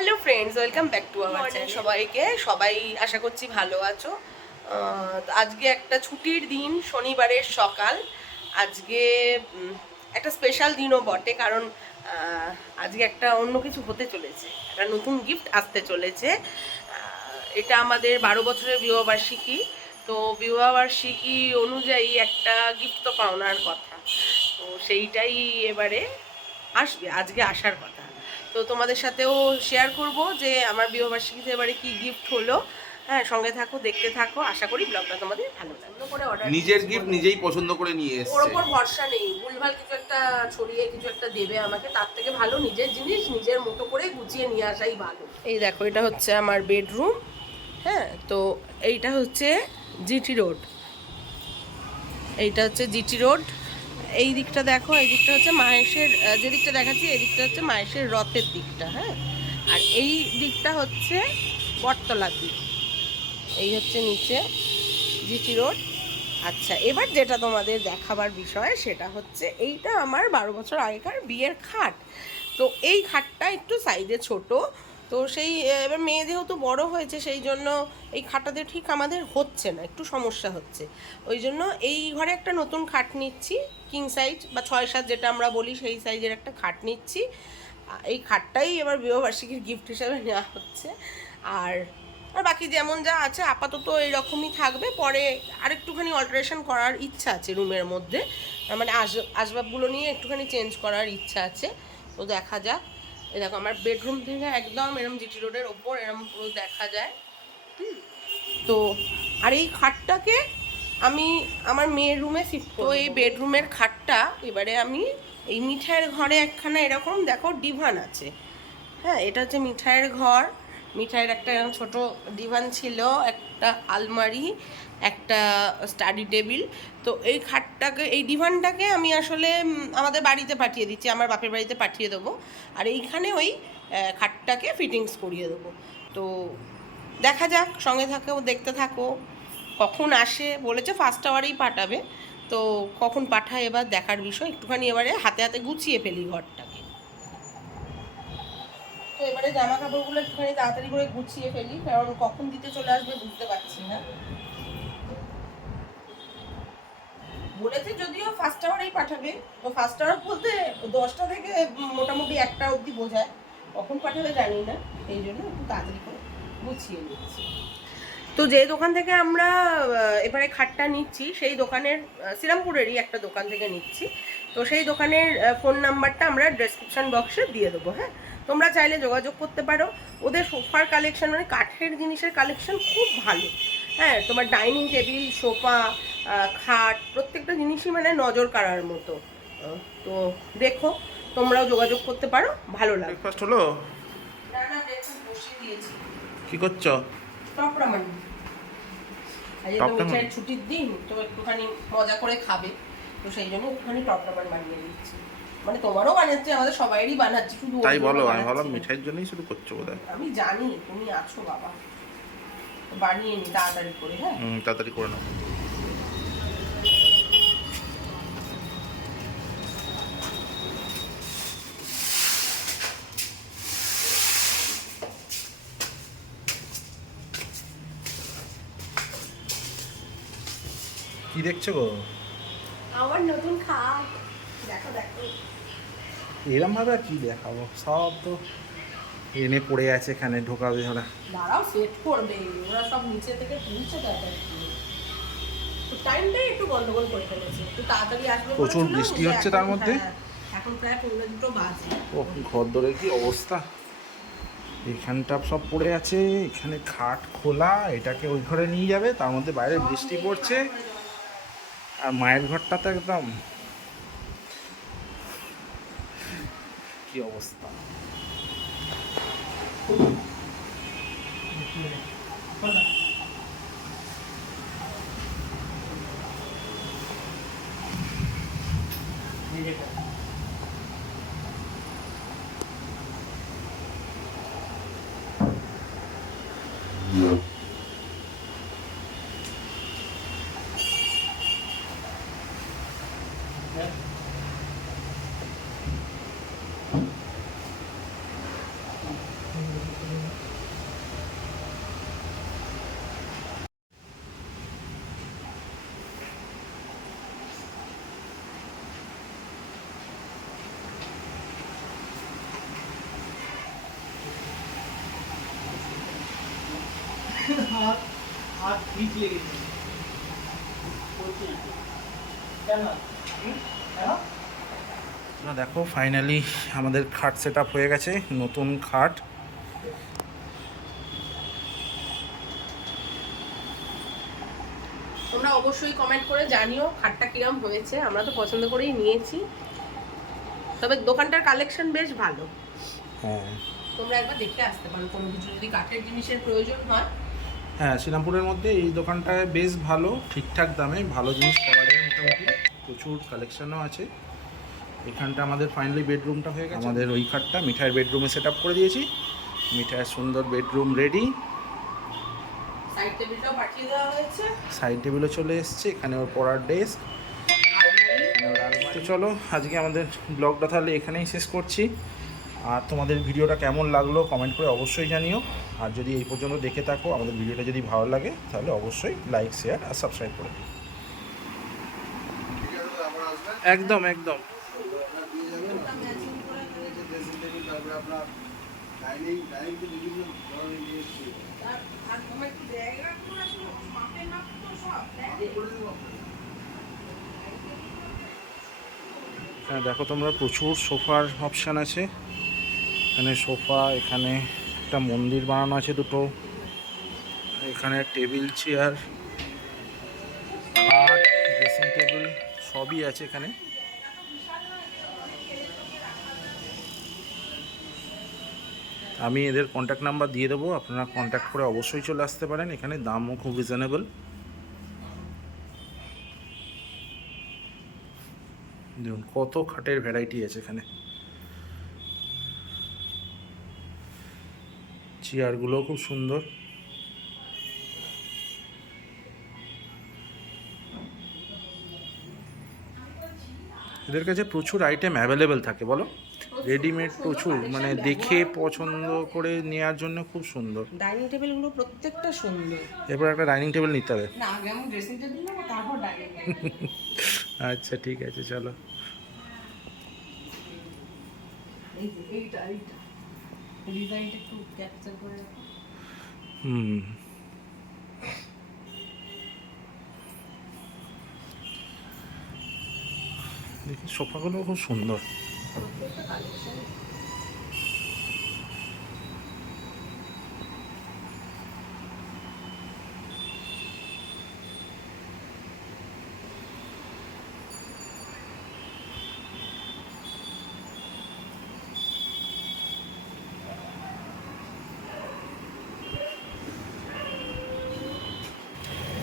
Hello friends welcome back to our channel সবাইকে সবাই আশা করছি ভালো আছো। তো আজকে একটা ছুটির দিন শনিবারের সকাল। আজকে একটা স্পেশাল দিনও বটে কারণ আজকে একটা অন্য কিছু হতে চলেছে। একটা নতুন গিফট আসতে চলেছে। এটা আমাদের বারো বছরের বিবাহবার্ষিকী। তো বিবাহবার্ষিকী অনুযায়ী একটা গিফট তো পাওনার কথা। তো সেইটাই এবারে আসবে আজকে আসার কথা। তো তোমাদের সাথেও শেয়ার করব যে আমার বিবাহবার্ষিকীতে এবারে কি গিফট হলো। হ্যাঁ সঙ্গে থাকো দেখতে থাকো। আশা করি ব্লগটা তোমাদের ভালো লাগবে। করে অর্ডার নিজের গিফট নিজেই পছন্দ করে নিয়ে এসেছে। ওর ওপর ভরসা নেই। ভুলভাল কিছু একটা ছড়িয়ে কিছু একটা দেবে আমাকে। তার থেকে ভালো নিজের জিনিস নিজের মতো করে গুছিয়ে নিয়ে আসাই ভালো। এই দেখো এটা হচ্ছে আমার বেডরুম হ্যাঁ তো এইটা হচ্ছে জিটি রোড এইটা হচ্ছে জিটি রোড এই দিকটা দেখো, এই দিকটা হচ্ছে মাহেশের যে দিকটা দেখাচ্ছি, এই দিকটা হচ্ছে মাহেশের রথের দিকটা হ্যাঁ? আর এই দিকটা হচ্ছে বটতলার দিক। এই হচ্ছে নিচে জিটি রোড। আচ্ছা এবার যেটা তোমাদের দেখাবার বিষয়, সেটা হচ্ছে এইটা আমার বারো বছর আগেকার বিয়ের খাট। তো এই খাটটা একটু সাইজে ছোট তো সেই এবার মেয়ে যেহেতু বড় হয়েছে, সেই জন্য এই খাটটাতে ঠিক আমাদের হচ্ছে না, একটু সমস্যা হচ্ছে। ওই জন্য এই ঘরে একটা নতুন খাট নিচ্ছি কিং সাইজ বা ছয় সাত যেটা আমরা বলি, সেই সাইজের একটা খাট নিচ্ছি। এই খাটটাই এবার বিবাহবার্ষিকীর গিফট হিসাবে নেওয়া হচ্ছে। আর আর বাকি যেমন যা আছে, আপাতত এরকমই থাকবে। পরে আরেকটুখানি অল্টারেশন করার ইচ্ছা আছে রুমের মধ্যে। মানে আস, আসবাবগুলো নিয়ে একটুখানি চেঞ্জ করার ইচ্ছা আছে। তো দেখা যাক। এই দেখো আমার বেডরুম থেকে একদম এরম জিটি রোডের ওপর এরম পুরো দেখা যায়। তো আর এই খাটটাকে আমি আমার মেয়ের রুমে শিফট তো এই বেডরুমের খাটটা এবারে আমি এই মিঠাইয়ের ঘরে একখানা এরকম দেখো ডিভান আছে। হ্যাঁ এটা হচ্ছে মিঠাইয়ের ঘর। মিঠাইয়ের একটা এরকম ছোট ডিভান ছিল একটা আলমারি। একটা স্টাডি টেবিল তো এই খাটটাকে, এই ডিভানটাকে আমি আসলে আমাদের বাড়িতে পাঠিয়ে দিচ্ছি, আমার বাপের বাড়িতে পাঠিয়ে দেবো। আর এইখানে ওই খাটটাকে ফিটিংস করিয়ে দেবো। তো দেখা যাক, সঙ্গে থাকো, দেখতে থাকো, কখন আসে, বলেছে ফার্স্ট আওয়ারেই পাঠাবে। তো কখন পাঠায় এবার দেখার বিষয়, একটুখানি এবারে হাতে হাতে গুছিয়ে ফেলি ঘরটাকে। তো এবারে জামা কাপড়গুলো একটুখানি তাড়াতাড়ি করে গুছিয়ে ফেলি, কারণ কখন দিতে চলে আসবে বুঝতে পারছি না। বলেছে যদিও ফার্স্ট আওয়ারেই পাঠাবে। তো ফার্স্ট আওয়ার বলতে দশটা থেকে মোটামুটি একটা অবধি বোঝায়। কখন পাঠাবে জানি না। এই জন্য একটু তাড়াতাড়ি করে গুছিয়ে নিচ্ছি। তো যে দোকান থেকে আমরা এবারে খাটটা নিচ্ছি, সেই দোকানের শ্রীরামপুরেরই একটা দোকান থেকে নিচ্ছি। তো সেই দোকানের ফোন নাম্বারটা আমরা ডেসক্রিপশন বক্সে দিয়ে দেবো হ্যাঁ? তোমরা চাইলে যোগাযোগ করতে পারো। ওদের সোফার কালেকশন মানে কাঠের জিনিসের কালেকশন খুব ভালো। হ্যাঁ তোমার ডাইনিং টেবিল সোফা খাট প্রত্যেকটা জিনিসই মানে নজর কাড়ার মতো। তো দেখো তোমরাও যোগাযোগ করতে পারো ভালো লাগবে। ব্রেকফাস্ট হলো? না না breakfast বসিয়ে দিয়েছি। কি করছ? টপ রামান আজকে তো? ছুটির দিন তো একটুখানি মজা করে খাবে। তো সেই জন্য একটুখানি রামান বানিয়ে দিচ্ছি। মানে তোমারও বানাচ্ছে আমাদের সবাইরই বানাচ্ছি শুধু তাই বলো আমি ভাবলাম। মিঠাইয়ের জন্যই শুরু করছ বোধ হয় আমি জানি তুমি আছো বাবা। বানিয়ে নি তাড়াতাড়ি করে হ্যাঁ? তাড়াতাড়ি করে নাও। কি দেখছ গো? আমার নতুন খাট। দেখো দেখো। এরম ভাবে কি দেখাবো? সব তো এনে পড়ে আছে এখানে ঢোকাবে ওরা। দাঁড়াও সেট করবে। ওরা সব নিচে থেকে তুলছে তো টাইমটাই একটু গন্ডগোল করে ফেলেছে। একটু তাড়াতাড়ি আসবে প্রচুর বৃষ্টি হচ্ছে তার মধ্যে? হ্যাঁ, এখন প্রায় পৌনে দুটো বাজে। ও ঘর দরের কি অবস্থা? এখানটা সব পড়ে আছে এখানে খাট খোলা এটাকে ওই ঘরে নিয়ে যাবে তার মধ্যে বাইরে বৃষ্টি পড়ছে। আর মায়ের ঘরটা তো একদম কি অবস্থা Yeah. হাত হাত কেন? হুম? কেন? না দেখো ফাইনালি আমাদের খাট সেট হয়ে গেছে নতুন খাট। তোমরা অবশ্যই কমেন্ট করে জানিও খাটটা কিরম হয়েছে। আমরা তো পছন্দ করেই নিয়েছি। তবে দোকানটার কালেকশন বেশ ভালো। হ্যাঁ। তোমরা একবার দেখে আসতে পারো কোনো কিছু যদি কাঠের জিনিসের প্রয়োজন হয়। হ্যাঁ শ্রীরামপুরের মধ্যে এই দোকানটায় বেশ ভালো ঠিকঠাক দামে ভালো জিনিস পাওয়া যায় মোটামুটি। প্রচুর কালেকশনও আছে। এখানটা আমাদের ফাইনালি বেডরুমটা হয়ে গেছে। আমাদের ওই খাটটা মিঠাইয়ের বেডরুমে সেট আপ করে দিয়েছি। মিঠাইয়ের সুন্দর বেডরুম রেডি সাইড টেবিলটাও পাঠিয়ে দেওয়া হয়েছে। সাইড টেবিলও চলে এসছে এখানে ওর পড়ার ডেস্ক তো চলো আজকে আমাদের ব্লগটা তাহলে এখানেই শেষ করছি। আর তোমাদের ভিডিওটা কেমন লাগল কমেন্ট করে অবশ্যই জানিও। আর যদি এই পর্যন্ত দেখে থাকো, আমাদের ভিডিওটা যদি ভালো লাগে, তাহলে অবশ্যই লাইক শেয়ার আর সাবস্ক্রাইব করে দিও। একদম একদম। হ্যাঁ দেখো তোমরা প্রচুর সোফার অপশান আছে। এখানে সোফা, এখানে একটা মন্দির বানানো আছে দুটো। এখানে টেবিল, চেয়ার ড্রেসিং টেবিল সবই আছে এখানে। আমি এদের কন্ট্যাক্ট নাম্বার দিয়ে দেবো, আপনারা কন্ট্যাক্ট করে অবশ্যই চলে আসতে পারেন, এখানে দামও খুব রিজনেবল দেখুন, কত খাটের ভ্যারাইটি আছে এখানে। চেয়ারগুলোও খুব সুন্দর। এদের কাছে প্রচুর আইটেম অ্যাভেলেবেল থাকে বলো? রেডিমেড প্রচুর মানে দেখে পছন্দ করে নেওয়ার জন্য খুব সুন্দর। ডাইনিং টেবিলগুলো প্রত্যেকটা সুন্দর। এরপর একটা ডাইনিং টেবিল নিতে হবে। না আগে আমি ড্রেসিং টেবিল নেব তারপর ডাইনিং আচ্ছা ঠিক আছে চলো। এই এইটা এইটা। ডিজাইনটা একটু ক্যাপচার করে রাখো হুম দেখি সোফাগুলো খুব সুন্দর।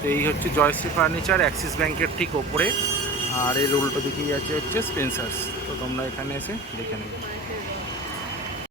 তো এই হচ্ছে জয়শ্রী ফার্নিচার, অ্যাক্সিস ব্যাংকের ঠিক ওপরে। আর এর উল্টো দিকেই আছে হচ্ছে স্পেন্সার্স তো তোমরা এখানে এসে দেখে নেবে।